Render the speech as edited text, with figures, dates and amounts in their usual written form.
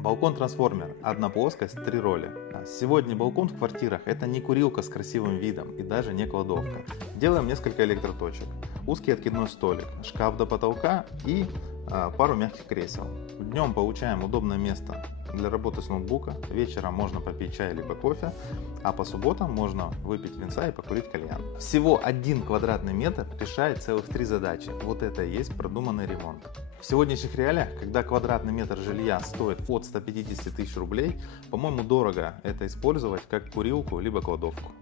Балкон-трансформер. Одна плоскость, три роли. Сегодня балкон в квартирах — это не курилка с красивым видом и даже не кладовка. Делаем несколько электроточек, узкий откидной столик, шкаф до потолка и пару мягких кресел. Днем получаем удобное место для работы с ноутбука, вечером можно попить чай либо кофе, а по субботам можно выпить винца и покурить кальян. Всего 1 квадратный метр решает целых 3 задачи. Вот это и есть продуманный ремонт. В сегодняшних реалиях, когда квадратный метр жилья стоит от 150 тысяч рублей, по-моему, дорого это использовать как курилку либо кладовку.